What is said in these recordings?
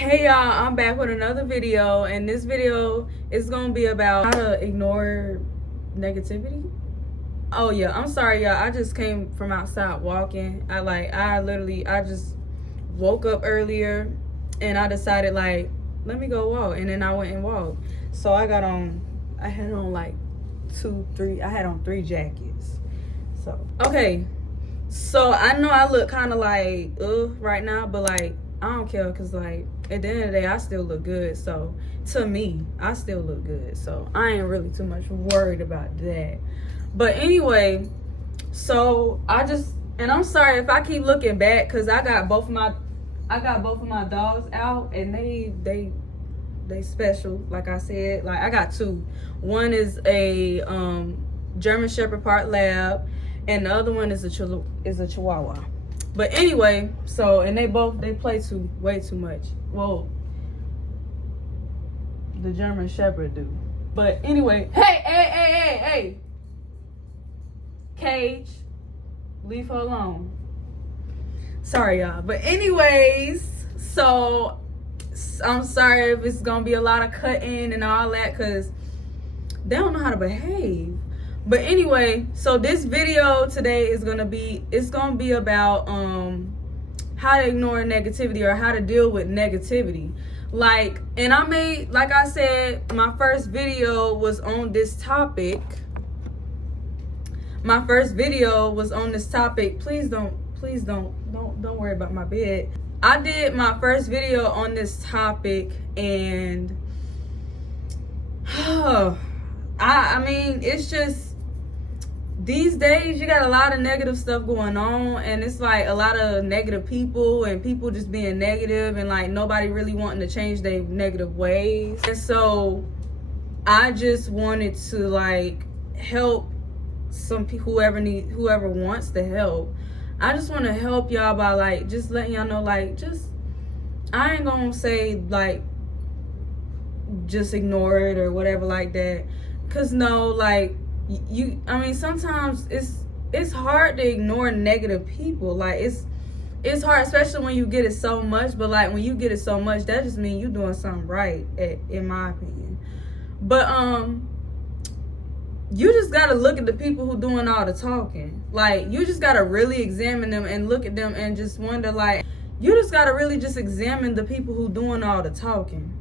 Hey y'all, I'm back with another video, and this video is gonna be about how to ignore negativity. Oh yeah, I'm sorry y'all, I just came from outside walking. I just woke up earlier and I decided let me go walk, and then I went and walked. So I had on like I had on 3 jackets. So okay, so I know I look kind of like right now, but like I don't care, because like at the end of the day I still look good. So to me, I still look good, so I ain't really too much worried about that. But anyway, so and I'm sorry if I keep looking back, because I got both of my dogs out, and they special. Like I said, like I got two. One is a German Shepherd part lab, and the other one is a Chihuahua. But anyway, so, and they play way too much. Well, the German Shepherd do. But anyway, hey, Cage, leave her alone. Sorry y'all, but anyways, so I'm sorry if it's gonna be a lot of cutting and all that, because they don't know how to behave. But anyway, so this video today is gonna be about how to ignore negativity, or how to deal with negativity. And like I said, my first video was on this topic. Please don't worry about my bed. I did my first video on this topic, and I mean, it's just, these days you got a lot of negative stuff going on, and it's like a lot of negative people, and people just being negative, and like nobody really wanting to change their negative ways. And so I just wanted to like help some people, whoever wants to help. I just want to help y'all by like just letting y'all know, like, just, I ain't gonna say like just ignore it or whatever like that, because no, like, I mean, sometimes it's hard to ignore negative people. Like it's hard, especially when you get it so much. But like when you get it so much, that just means you're doing something right, in my opinion. But you just gotta look at the people who doing all the talking. Like, you just gotta really examine them and look at them and just wonder, like, you just gotta really just examine the people who doing all the talking.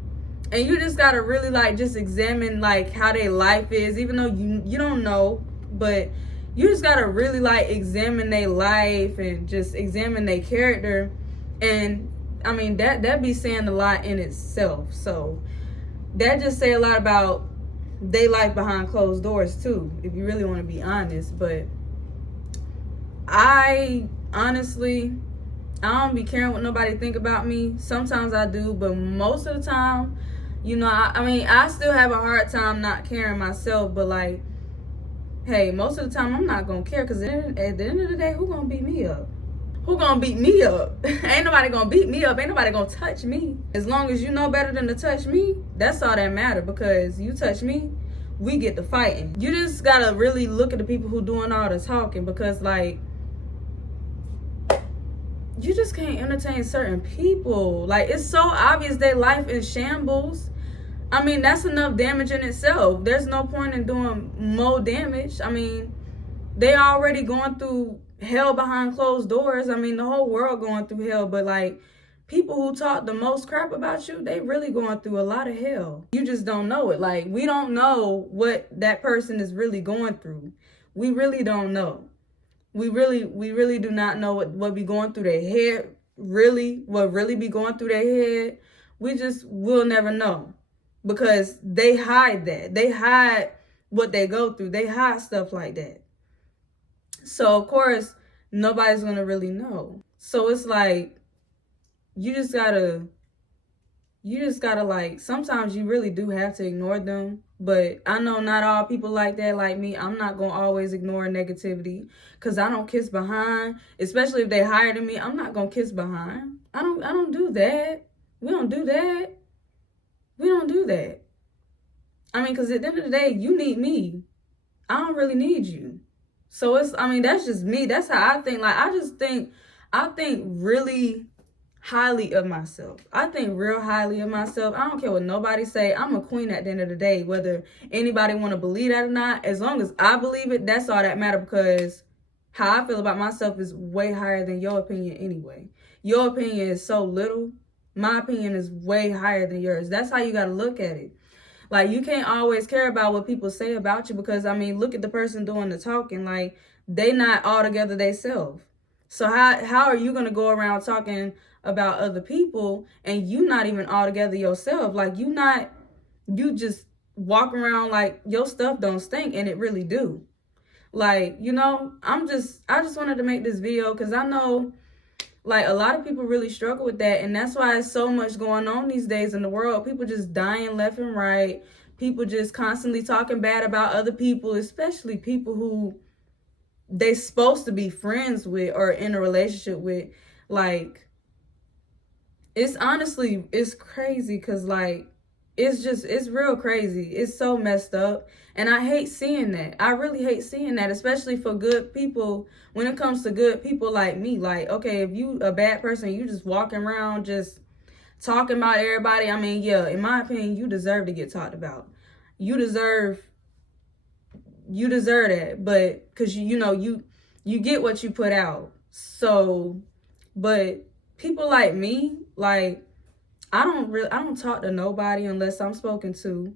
And you just gotta really like just examine like how their life is, even though you don't know, but you just gotta really like examine their life and just examine their character. And I mean, that be saying a lot in itself. So that just say a lot about they life behind closed doors too, if you really want to be honest. But I honestly, I don't be caring what nobody think about me. Sometimes I do, but most of the time, you know, I mean, I still have a hard time not caring myself, but like, hey, most of the time I'm not gonna care, because at the end of the day, who gonna beat me up? Who gonna beat me up? Ain't nobody gonna beat me up. Ain't nobody gonna touch me. As long as you know better than to touch me, that's all that matter, because you touch me, we get to fighting. You just gotta really look at the people who doing all the talking, because like, you just can't entertain certain people. Like, it's so obvious their life is shambles. I mean, that's enough damage in itself. There's no point in doing more damage. I mean, they already going through hell behind closed doors. I mean, the whole world going through hell, but like, people who talk the most crap about you, they really going through a lot of hell. You just don't know it. Like, we don't know what that person is really going through. We really don't know. We really do not know what be going through their head, what really be going through their head. We'll never know, because they hide that. They hide what they go through. They hide stuff like that. So of course, nobody's gonna really know. So it's like, you just gotta like, sometimes you really do have to ignore them. But I know not all people like that. Like me, I'm not gonna always ignore negativity, because I don't kiss behind. Especially if they higher than me, I'm not gonna kiss behind. I don't do that. We don't do that. I mean, because at the end of the day, you need me. I don't really need you. So I mean, that's just me. That's how I think. Like, I think really highly of myself. I think real highly of myself. I don't care what nobody say. I'm a queen at the end of the day, whether anybody want to believe that or not. As long as I believe it, that's all that matter, because how I feel about myself is way higher than your opinion anyway. Your opinion is so little. My opinion is way higher than yours. That's how you got to look at it. Like, you can't always care about what people say about you, because, I mean, look at the person doing the talking. Like, they not all together themselves. So how are you going to go around talking about other people and you not even all together yourself? Like, you just walk around like your stuff don't stink, and it really do. Like, you know, I just wanted to make this video because I know, like, a lot of people really struggle with that, and that's why it's so much going on these days in the world. People just dying left and right. People just constantly talking bad about other people, especially people who they supposed to be friends with or in a relationship with. Like, it's crazy, because, like, it's real crazy. It's so messed up. And I hate seeing that. I really hate seeing that, especially for good people. When it comes to good people like me, like, okay, if you a bad person, you just walking around just talking about everybody. I mean, yeah, in my opinion, you deserve to get talked about. You deserve that. But because you get what you put out. So, but people like me, like, I don't talk to nobody unless I'm spoken to.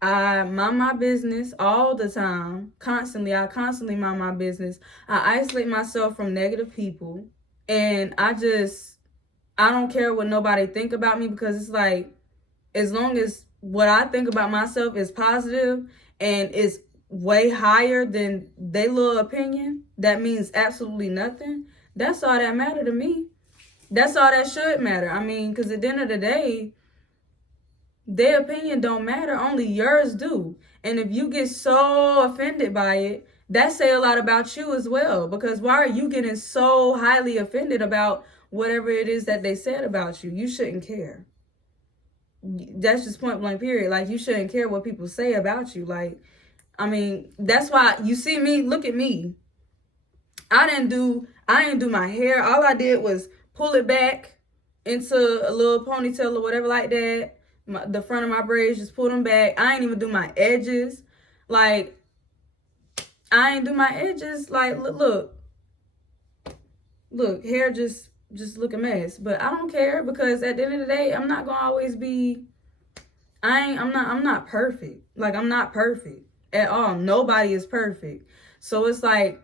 I mind my business all the time, constantly. I constantly mind my business. I isolate myself from negative people, and I don't care what nobody think about me, because it's like, as long as what I think about myself is positive and is way higher than their little opinion, that means absolutely nothing. That's all that matter to me. That's all that should matter. I mean, because at the end of the day, their opinion don't matter, only yours do. And if you get so offended by it, that say a lot about you as well. Because why are you getting so highly offended about whatever it is that they said about you? You shouldn't care. That's just point blank period. Like, you shouldn't care what people say about you. Like, I mean, that's why you see me, look at me. I didn't do my hair. All I did was pull it back into a little ponytail or whatever like that. The front of my braids, just pull them back. I ain't even do my edges. Like, I ain't do my edges. Like, look, hair just look a mess. But I don't care, because at the end of the day, I'm not gonna always be. I'm not perfect. Like, I'm not perfect at all. Nobody is perfect. So it's like,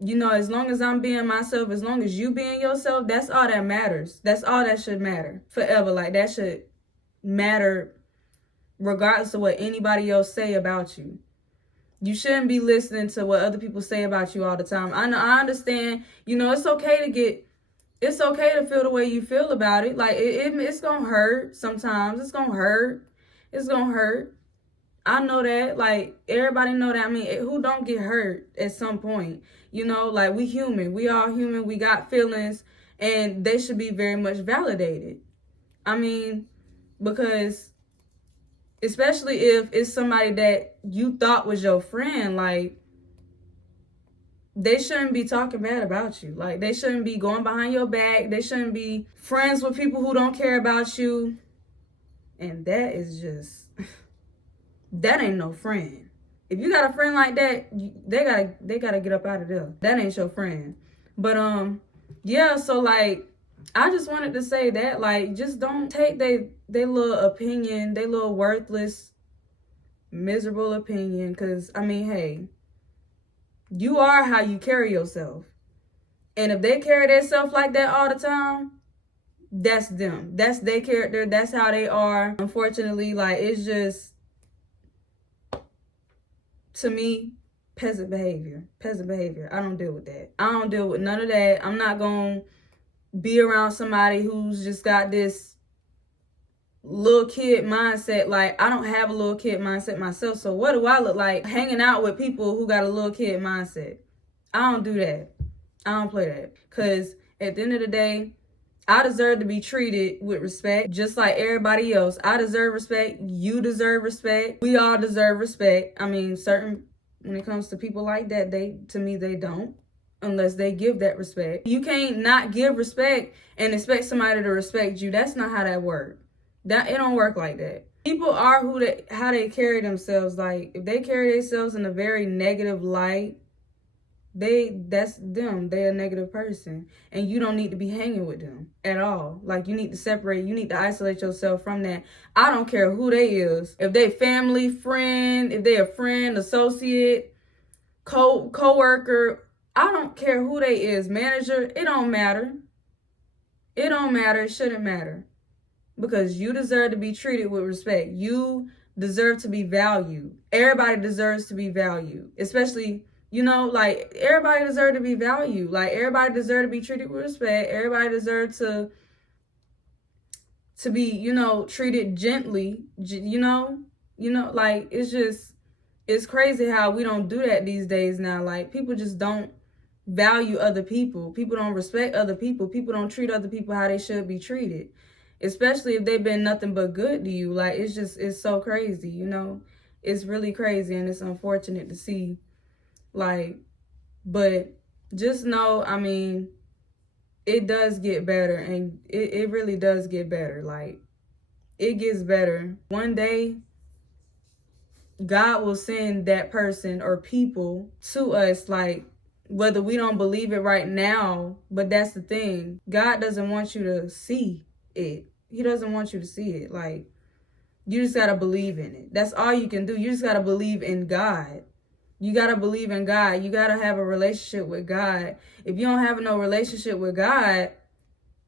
as long as I'm being myself, as long as you being yourself, that's all that matters. That's all that should matter forever. Like, that should matter regardless of what anybody else say about you. You shouldn't be listening to what other people say about you all the time. I understand, it's okay to feel the way you feel about it. Like, it's gonna hurt sometimes. It's gonna hurt. I know that. Like, everybody know that. I mean, who don't get hurt at some point? Like, we human. We all human. We got feelings, and they should be very much validated. I mean, because especially if it's somebody that you thought was your friend, like, they shouldn't be talking bad about you. Like, they shouldn't be going behind your back. They shouldn't be friends with people who don't care about you. And that is just, that ain't no friend. If you got a friend like that, they gotta get up out of there. That ain't your friend. But yeah, so, like, I just wanted to say that, like, just don't take they little opinion, they little worthless, miserable opinion. Because, I mean, hey, you are how you carry yourself. And if they carry themselves like that all the time, that's them. That's their character. That's how they are. Unfortunately, like, it's just, to me, peasant behavior. I don't deal with that. I don't deal with none of that. I'm not going to be around somebody who's just got this little kid mindset. Like, I don't have a little kid mindset myself, so what do I look like hanging out with people who got a little kid mindset? I don't do that. I don't play that, because at the end of the day, I deserve to be treated with respect, just like everybody else. I deserve respect. You deserve respect. We all deserve respect. I mean, when it comes to people like that, to me, they don't. unless they give that respect. You can't not give respect and expect somebody to respect you. That's not how that works. It don't work like that. People are how they carry themselves. Like, if they carry themselves in a very negative light, that's them. They're a negative person, and you don't need to be hanging with them at all. Like, you need to separate. You need to isolate yourself from that. I don't care who they is. If they family, friend, if they a friend, associate, co-worker, I don't care who they is. Manager, it don't matter. It don't matter. It shouldn't matter, because you deserve to be treated with respect. You deserve to be valued. Everybody deserves to be valued, especially, you know, like, everybody deserves to be valued. Like, everybody deserves to be treated with respect. Everybody deserves to be, you know, treated gently, you know, like, it's crazy how we don't do that these days now. Like, people just don't value other people. People don't respect other people. People don't treat other people how they should be treated, especially if they've been nothing but good to you. Like, it's so crazy, you know. It's really crazy, and it's unfortunate to see. Like, but just know, I mean, it does get better, and it really does get better. Like, it gets better. One day, God will send that person or people to us, like, whether we don't believe it right now, but that's the thing. God doesn't want you to see it. He doesn't want you to see it. Like, you just got to believe in it. That's all you can do. You just got to believe in God. You got to believe in God. You got to have a relationship with God. If you don't have no relationship with God,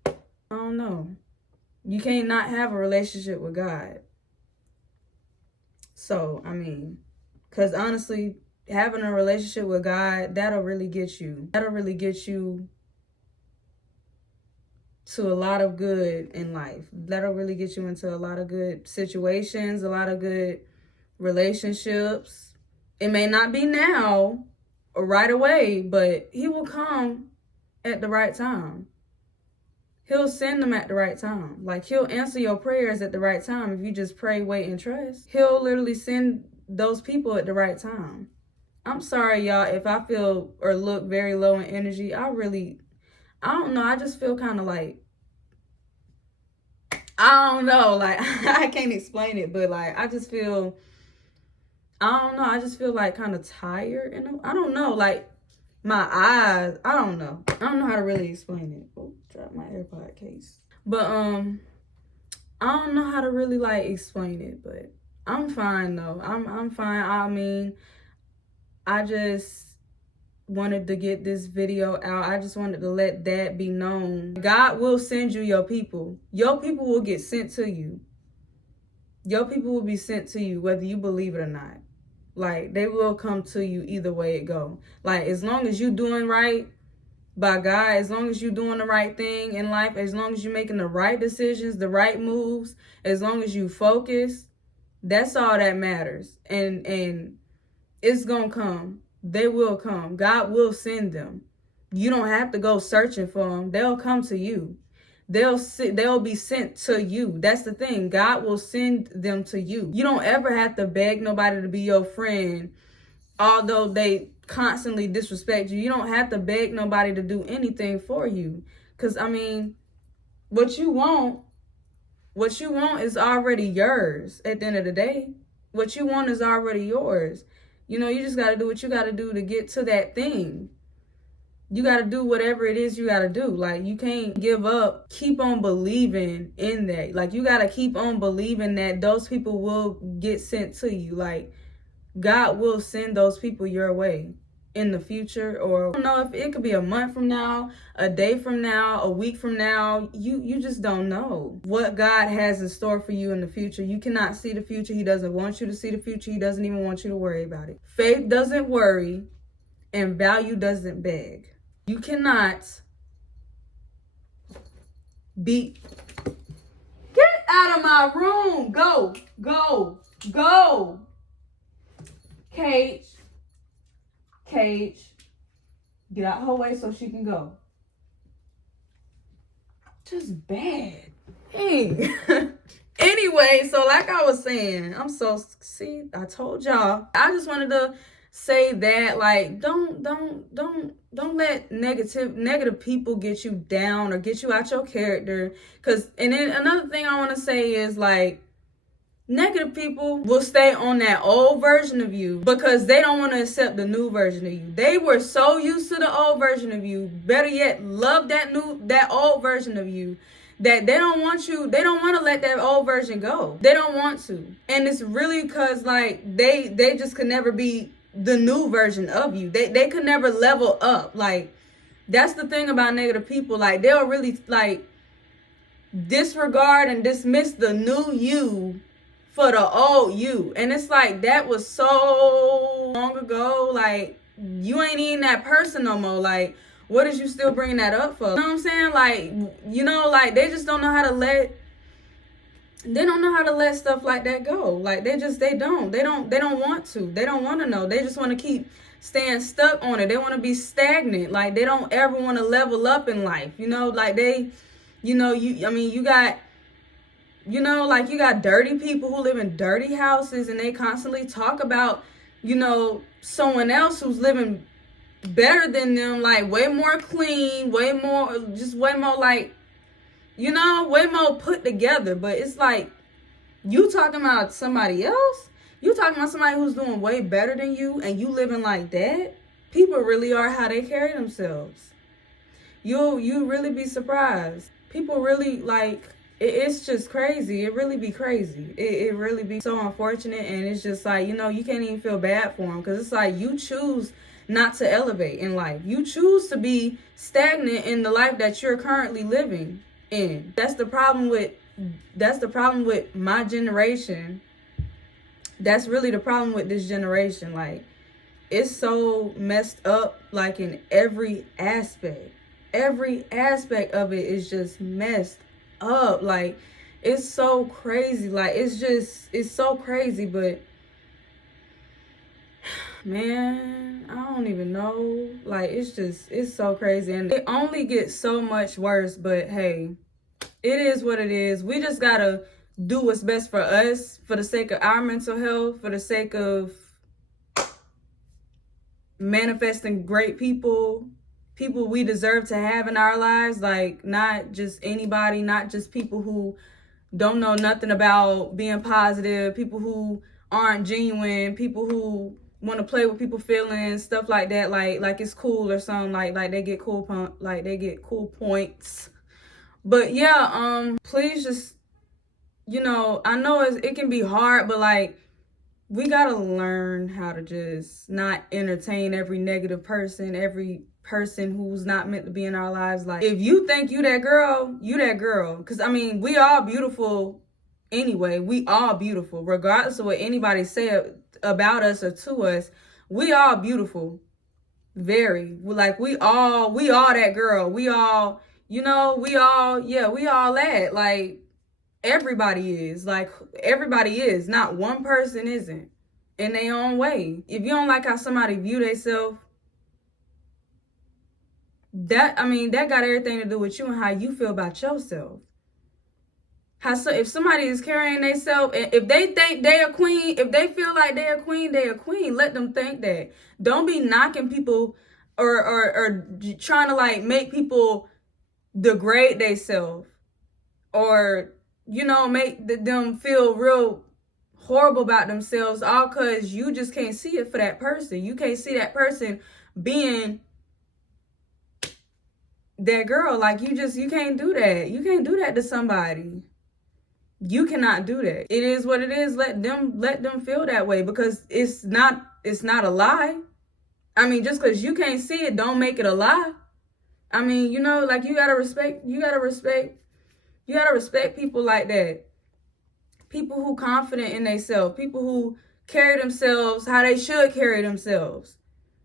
I don't know. You can't not have a relationship with God. So, I mean, because honestly, having a relationship with God, that'll really get you to a lot of good in life. That'll really get you into a lot of good situations, a lot of good relationships. It may not be now or right away, but he will come at the right time. He'll send them at the right time. Like, he'll answer your prayers at the right time if you just pray, wait, and trust. He'll literally send those people at the right time. I'm sorry, y'all, if I feel or look very low in energy. I don't know. I just feel kind of like, I don't know. Like, I can't explain it, but like, I just feel, I don't know. I just feel like kind of tired. And I don't know. Like, my eyes, I don't know. I don't know how to really explain it. Oh, dropped my AirPod case. But, I don't know how to really, like, explain it. But I'm fine, though. I'm fine. I mean, I just wanted to get this video out. I just wanted to let that be known. God will send you your people. Your people will get sent to you. Your people will be sent to you, whether you believe it or not. Like, they will come to you either way it go. Like, as long as you doing right by God, as long as you doing the right thing in life, as long as you making the right decisions, the right moves, as long as you focus, that's all that matters. And it's gonna come. They will come. God will send them. You don't have to go searching for them. They'll come to you. They'll be sent to you. That's the thing. God will send them to you. You don't ever have to beg nobody to be your friend, although they constantly disrespect you. You don't have to beg nobody to do anything for you. Because, I mean, what you want is already yours at the end of the day. What you want is already yours. You know, you just got to do what you got to do to get to that thing. You got to do whatever it is you got to do. Like, you can't give up. Keep on believing in that. Like, you got to keep on believing that those people will get sent to you. Like, God will send those people your way in the future. Or, I don't know, if it could be a month from now, a day from now, a week from now. You just don't know what God has in store for you in the future. You cannot see the future. He doesn't want you to see the future. He doesn't even want you to worry about it. Faith doesn't worry, and value doesn't beg. You cannot get out of my room. Go. Cage. Get out her way so she can go. Just bad. Hey. Anyway, so like I was saying, I told y'all, I just wanted to say that. Like, don't let negative people get you down or get you out your character. And then another thing I want to say is, like, negative people will stay on that old version of you because they don't want to accept the new version of you. They were so used to the old version of you, better yet, love that old version of you, that they don't want to let that old version go. They don't want to. And it's really because, like, they just could never be the new version of you. They could never level up. Like, that's the thing about negative people. Like, they'll really, like, disregard and dismiss the new you for the old you. And it's like, that was so long ago. Like, you ain't even that person no more. Like, what is you still bringing that up for? You know what I'm saying? Like, you know, like, they just don't know how to let stuff like that go. Like, they don't want to. They don't want to know. They just want to keep staying stuck on it. They want to be stagnant. Like, they don't ever want to level up in life. You know, like, you got dirty people who live in dirty houses, and they constantly talk about, you know, someone else who's living better than them, like, way more clean, way more like, you know, way more put together. But it's like, you talking about somebody else? You talking about somebody who's doing way better than you, and you living like that? People really are how they carry themselves. You really be surprised. People really, like, it's just crazy. It really be crazy. It really be so unfortunate. And it's just like, you know, you can't even feel bad for them, because it's like, you choose not to elevate in life. You choose to be stagnant in the life that you're currently living in. That's the problem with my generation. That's really the problem with this generation. Like, it's so messed up, like, in every aspect. Every aspect of it is just messed up. Like, it's so crazy. Like, it's so crazy. But man, I don't even know. Like, it's so crazy, and it only gets so much worse. But hey, it is what it is. We just gotta do what's best for us, for the sake of our mental health, for the sake of manifesting great people we deserve to have in our lives. Like, not just anybody, not just people who don't know nothing about being positive, people who aren't genuine, people who want to play with people's feelings, stuff like that. Like it's cool or something. Like they get cool points. But yeah, please just, you know, I know it can be hard, but like, we gotta learn how to just not entertain every negative person, every person who's not meant to be in our lives. Like, if you think you that girl, you that girl. Because, I mean, we all beautiful anyway. We all beautiful, regardless of what anybody say about us or to us. We all beautiful. Very. Like, we all that girl. We all, you know, we all that. Like, everybody is. Like, everybody is. Not one person isn't, in their own way. If you don't like how somebody view themselves, that got everything to do with you and how you feel about yourself. If somebody is carrying themselves, if they think they a queen, if they feel like they a queen, let them think that. Don't be knocking people or trying to, like, make people degrade themselves, or, you know, make them feel real horrible about themselves, all because you just can't see it for that person. You can't see that person being that girl. Like, you can't do that. You can't do that to somebody. You cannot do that. It is what it is. Let them feel that way, because it's not a lie. I mean, just because you can't see it, don't make it a lie. I mean, you know, like, you gotta respect people like that. People who confident in themselves, people who carry themselves how they should carry themselves.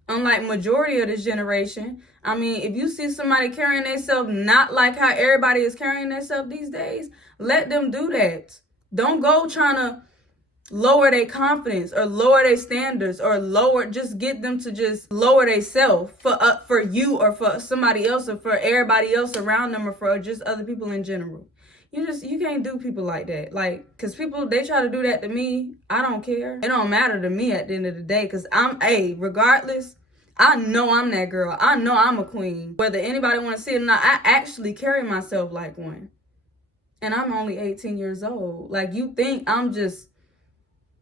Unlike majority of this generation, I mean, if you see somebody carrying themselves not like how everybody is carrying themselves these days, let them do that. Don't go trying to lower their confidence or lower their standards, or just get them to just lower themselves for you or for somebody else or for everybody else around them or for just other people in general. You can't do people like that. Like, because people, they try to do that to me. I don't care. It don't matter to me at the end of the day, because regardless, I know I'm that girl. I know I'm a queen. Whether anybody want to see it or not, I actually carry myself like one. And I'm only 18 years old. Like, you think I'm just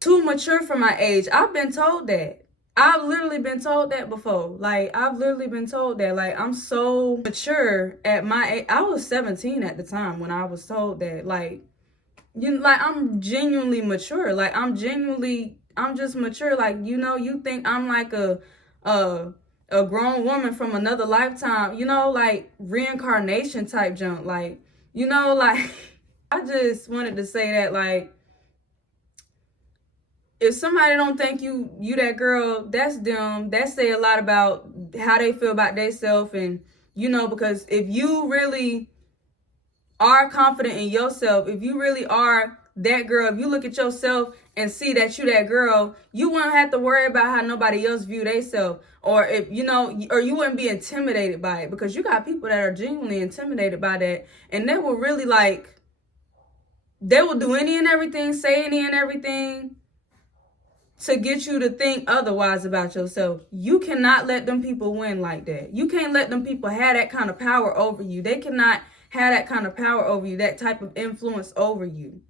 too mature for my age. I've been told that. I've literally been told that before. Like, I've literally been told that. Like, I'm so mature at my age. I was 17 at the time when I was told that. Like, I'm genuinely mature. Like, I'm just mature. Like, you think I'm like a grown woman from another lifetime, like reincarnation type junk. Like, like, I just wanted to say that, like, if somebody don't think you that girl, that's them. That say a lot about how they feel about themselves. And, because if you really are confident in yourself, if you really are that girl, if you look at yourself and see that you that girl, you wouldn't have to worry about how nobody else view themselves. Or if, or you wouldn't be intimidated by it, because you got people that are genuinely intimidated by that. And they will really, like, they will do any and everything, say any and everything to get you to think otherwise about yourself. You cannot let them people win like that. You can't let them people have that kind of power over you. They cannot have that kind of power over you, that type of influence over you.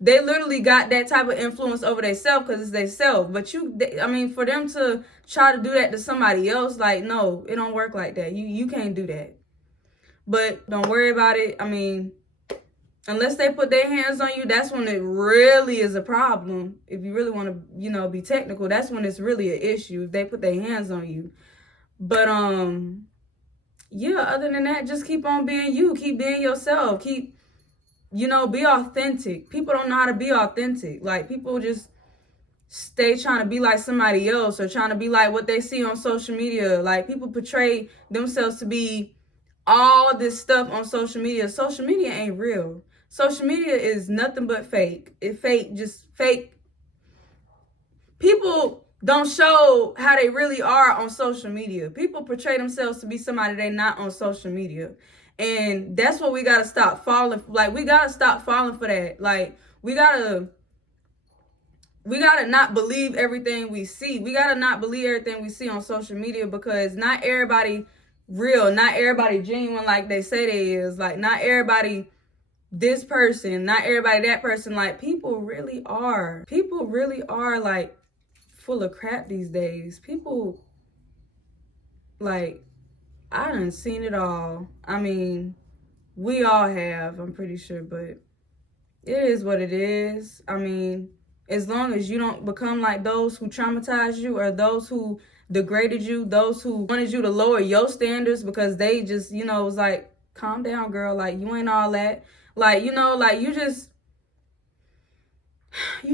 They literally got that type of influence over themselves because it's themselves. But for them to try to do that to somebody else, like, no, it don't work like that. You can't do that. But don't worry about it. Unless they put their hands on you, that's when it really is a problem. If you really want to, be technical, that's when it's really an issue, if they put their hands on you. But, yeah, other than that, just keep on being you. Keep being yourself. Keep, be authentic. People don't know how to be authentic. Like, people just stay trying to be like somebody else or trying to be like what they see on social media. Like, people portray themselves to be all this stuff on social media. Social media ain't real. Social media is nothing but fake. It's fake, just fake. People don't show how they really are on social media. People portray themselves to be somebody they're not on social media. And that's what we got to stop falling. Like, we got to stop falling for that. Like, we got to not believe everything we see. We got to not believe everything we see on social media, because not everybody real, not everybody genuine like they say they is. Like, not everybody this person, not everybody that person. Like, people really are like full of crap these days. People, like, I done seen it all. We all have, I'm pretty sure, but it is what it is. As long as you don't become like those who traumatized you, or those who degraded you, those who wanted you to lower your standards because they just, was like, calm down, girl. Like, you ain't all that. Like, like, you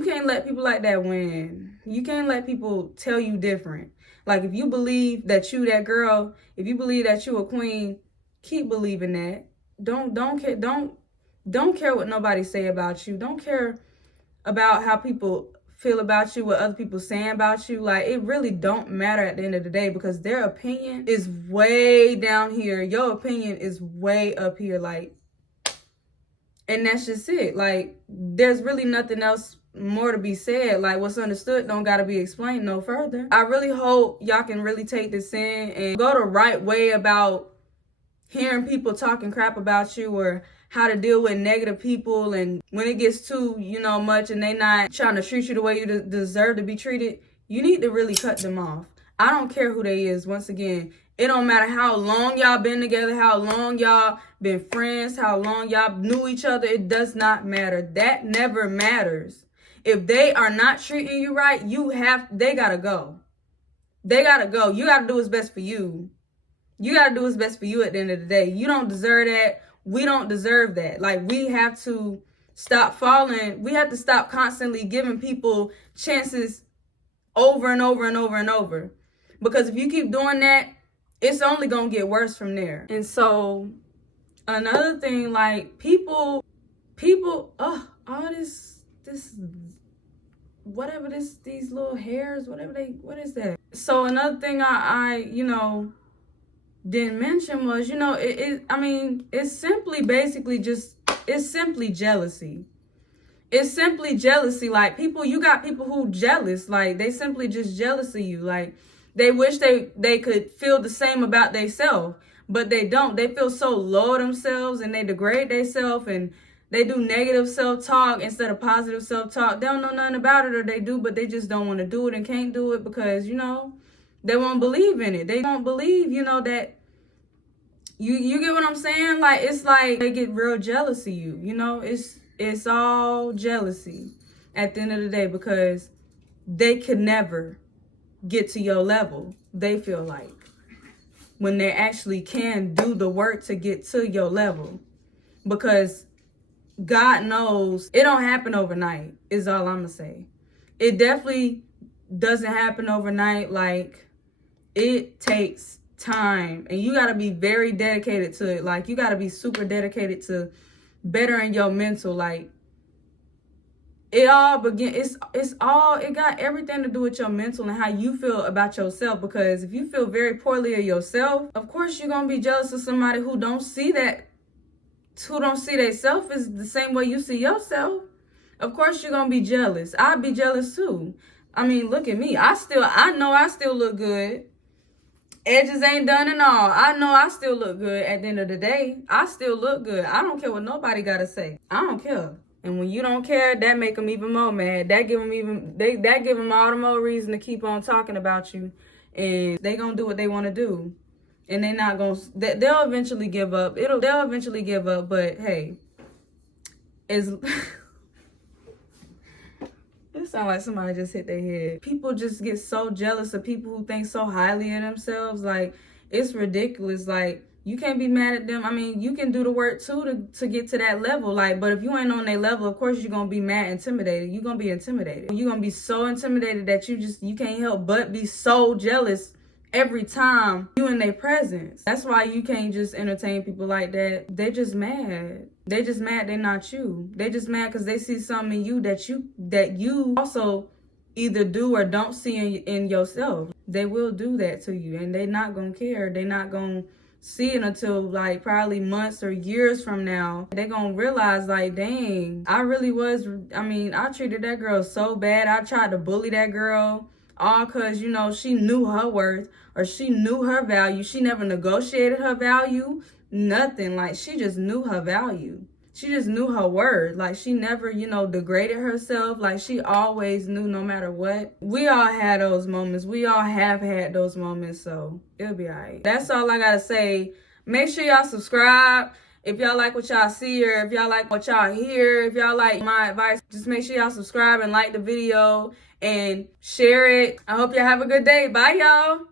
can't let people like that win. You can't let people tell you different. Like, if you believe that you that girl, if you believe that you a queen, keep believing that. Don't care what nobody say about you. Don't care about how people feel about you, what other people saying about you. Like, it really don't matter at the end of the day, because their opinion is way down here. Your opinion is way up here. Like, and that's just it. Like, there's really nothing else more to be said. Like, what's understood don't gotta be explained no further. I really hope y'all can really take this in and go the right way about hearing people talking crap about you, or how to deal with negative people. And when it gets too, much, and they not trying to treat you the way you deserve to be treated, you need to really cut them off. I don't care who they is. Once again, it don't matter how long y'all been together, how long y'all been friends, how long y'all knew each other. It does not matter. That never matters. If they are not treating you right, they gotta go. They gotta go. You gotta do what's best for you. You gotta do what's best for you at the end of the day. You don't deserve that. We don't deserve that. Like, we have to stop falling. We have to stop constantly giving people chances over and over and over and over. Because if you keep doing that, it's only gonna get worse from there. And so, another thing, like, people, all this, whatever these little hairs, what is that? So another thing I didn't mention was, it's simply basically just It's simply jealousy. It's simply jealousy. Like, people, you got people who jealous. Like, they simply just jealous of you. Like, they wish they could feel the same about themselves, but they don't. They feel so low of themselves, and they degrade themselves, and they do negative self-talk instead of positive self-talk. They don't know nothing about it, or they do, but they just don't want to do it and can't do it because, you know, they won't believe in it. They don't believe, you know, that you get what I'm saying? Like, it's like they get real jealous of you. You know, it's all jealousy at the end of the day, because they could never get to your level, they feel like, when they actually can do the work to get to your level. Because God knows it don't happen overnight, is all I'm gonna say. It definitely doesn't happen overnight. Like, it takes time, and you gotta be very dedicated to it. Like, you gotta be super dedicated to bettering your mental. Like, it got everything to do with your mental and how you feel about yourself. Because if you feel very poorly of yourself, of course you're gonna be jealous of somebody who don't see themselves as the same way you see yourself. Of course you're gonna be jealous. I'd be jealous too. I mean, look at me. I know I still look good. Edges ain't done and all. I know I still look good. At the end of the day, I still look good. I don't care what nobody gotta say. I don't care. And when you don't care, that make them even more mad. That give them all the more reason to keep on talking about you. And they gonna do what they want to do. And they not gonna, they'll eventually give up. They'll eventually give up. But hey, it sounds like somebody just hit their head. People just get so jealous of people who think so highly of themselves. Like, it's ridiculous. Like, you can't be mad at them. I mean, you can do the work too to get to that level. Like, but if you ain't on their level, of course you're gonna be mad, intimidated. You're gonna be intimidated. You're gonna be so intimidated that you can't help but be so jealous every time you in their presence. That's why you can't just entertain people like that. They're just mad. They just mad they're not you. They just mad because they see something in you that you also either do or don't see in yourself. They will do that to you, and they're not gonna care. They're not gonna see it until like probably months or years from now. They're gonna realize, like, dang, I treated that girl so bad. I tried to bully that girl, all because, you know, she knew her worth or she knew her value. She never negotiated her value, nothing. Like, she just knew her value. She just knew her worth. Like, she never, you know, degraded herself. Like, she always knew no matter what. We all had those moments. We all have had those moments, so it'll be all right. That's all I gotta say. Make sure y'all subscribe. If y'all like what y'all see, or if y'all like what y'all hear, if y'all like my advice, just make sure y'all subscribe and like the video and share it. I hope y'all have a good day. Bye, y'all.